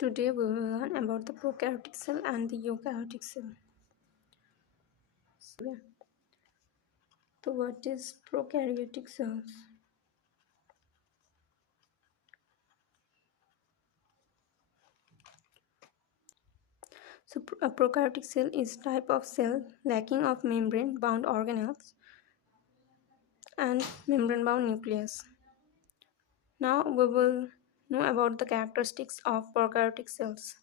Today we will learn about the prokaryotic cell and the eukaryotic cell. So what is prokaryotic cells? So a prokaryotic cell is type of cell lacking of membrane-bound organelles and membrane-bound nucleus. Now we will know about the characteristics of prokaryotic cells.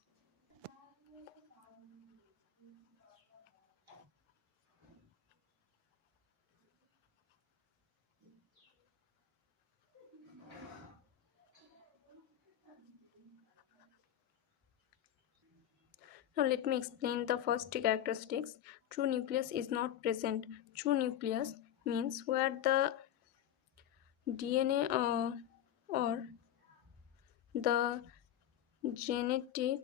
Now let me explain the first two characteristics. True nucleus is not present. True nucleus means where the DNA or the genetic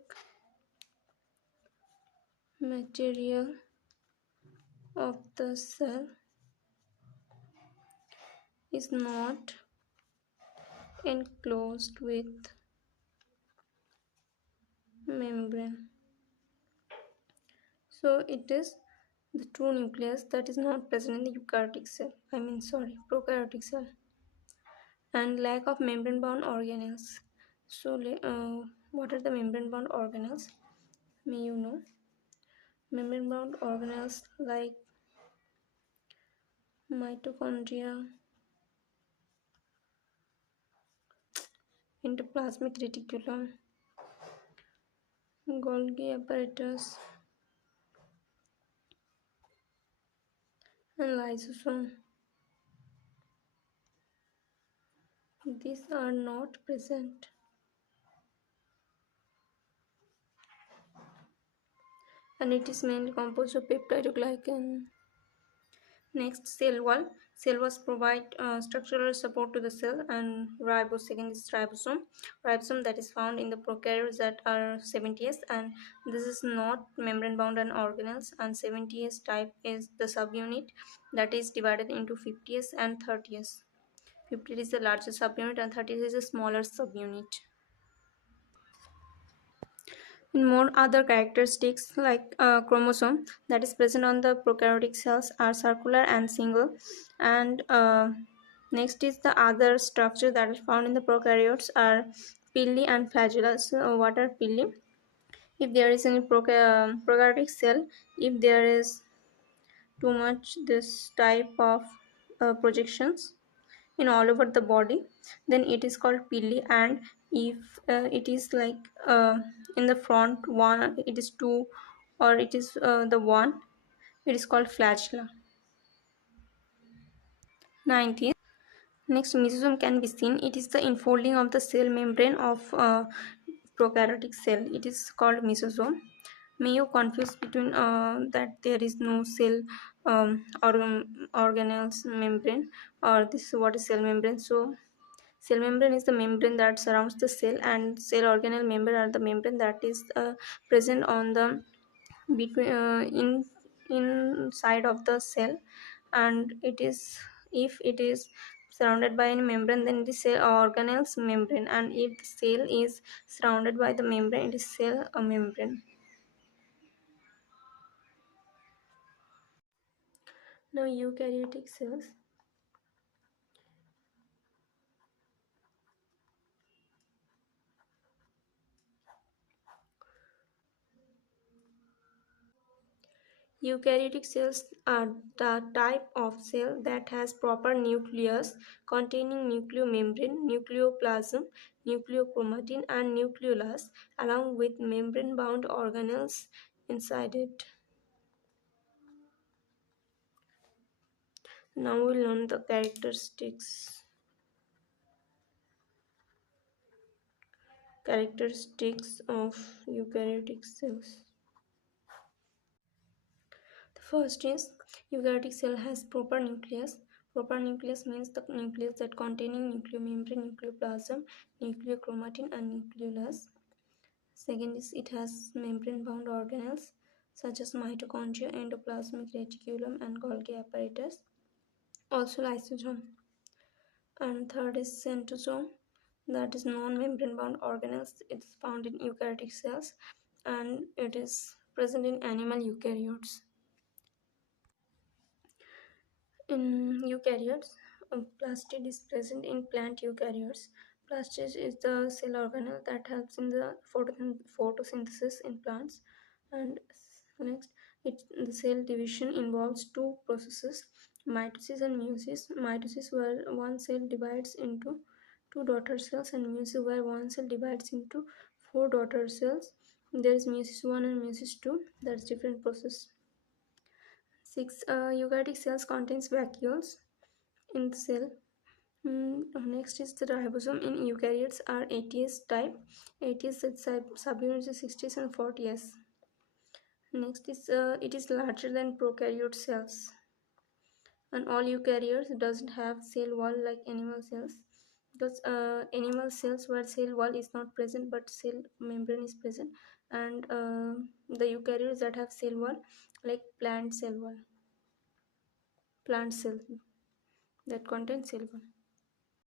material of the cell is not enclosed with membrane. So it is the true nucleus that is not present in the eukaryotic cell. Prokaryotic cell. And lack of membrane-bound organelles. So what are the membrane-bound organelles? May you know? Membrane-bound organelles like mitochondria, endoplasmic reticulum, Golgi apparatus, and lysosome. These are not present. And it is mainly composed of peptidoglycan. Next, cell wall. Cell walls provide structural support to the cell, and second is ribosome. Ribosome that is found in the prokaryotes that are 70s, and this is not membrane bound and organelles. And 70s type is the subunit that is divided into 50s and 30s. 50 is the largest subunit and 30 is a smaller subunit. In more other characteristics like chromosome that is present on the prokaryotic cells are circular and single, and next is the other structure that is found in the prokaryotes are pili and flagella. So what are pili? If there is any prokaryotic cell, if there is too much this type of projections in all over the body, then it is called pili. And if it is like in the front one, it is two, or it is the one, it is called flagella. 19th. Next, mesosome can be seen. It is the enfolding of the cell membrane of prokaryotic cell. It is called mesosome. May you confuse between that there is no cell organelles membrane, or this what is cell membrane. So cell membrane is the membrane that surrounds the cell, and cell organelle membrane are the membrane that is present on the between inside of the cell, and it is, if it is surrounded by any membrane, then it is cell organelles membrane, and if the cell is surrounded by the membrane, it is cell membrane. Now eukaryotic cells. Eukaryotic cells are the type of cell that has proper nucleus containing nucleomembrane, nucleoplasm, nucleochromatin, and nucleolus, along with membrane-bound organelles inside it. Now we'll learn the characteristics. Characteristics of eukaryotic cells. The first is eukaryotic cell has proper nucleus. Proper nucleus means the nucleus that containing nucleomembrane, nucleoplasm, nucleochromatin, and nucleolus. Second is it has membrane-bound organelles such as mitochondria, endoplasmic reticulum, and Golgi apparatus. Also lysosome. And third is centrosome. that is non-membrane bound organelles. It's found in eukaryotic cells and it is present in animal eukaryotes. In eukaryotes, plastid is present in plant eukaryotes. Plastid is the cell organelle that helps in the photosynthesis in plants. And next, the cell division involves two processes, mitosis and meiosis. Mitosis, where one cell divides into two daughter cells, and meiosis, where one cell divides into four daughter cells. There is meiosis 1 and meiosis 2. That's different process. 6. Eukaryotic cells contains vacuoles in the cell. Next is the ribosome. In eukaryotes are ATS type. ATS is subunits is 60s and 40s. Next is it is larger than prokaryote cells. And all eukaryotes doesn't have cell wall like animal cells, because animal cells where cell wall is not present but cell membrane is present, and the eukaryotes that have cell wall like plant cell that contains cell wall.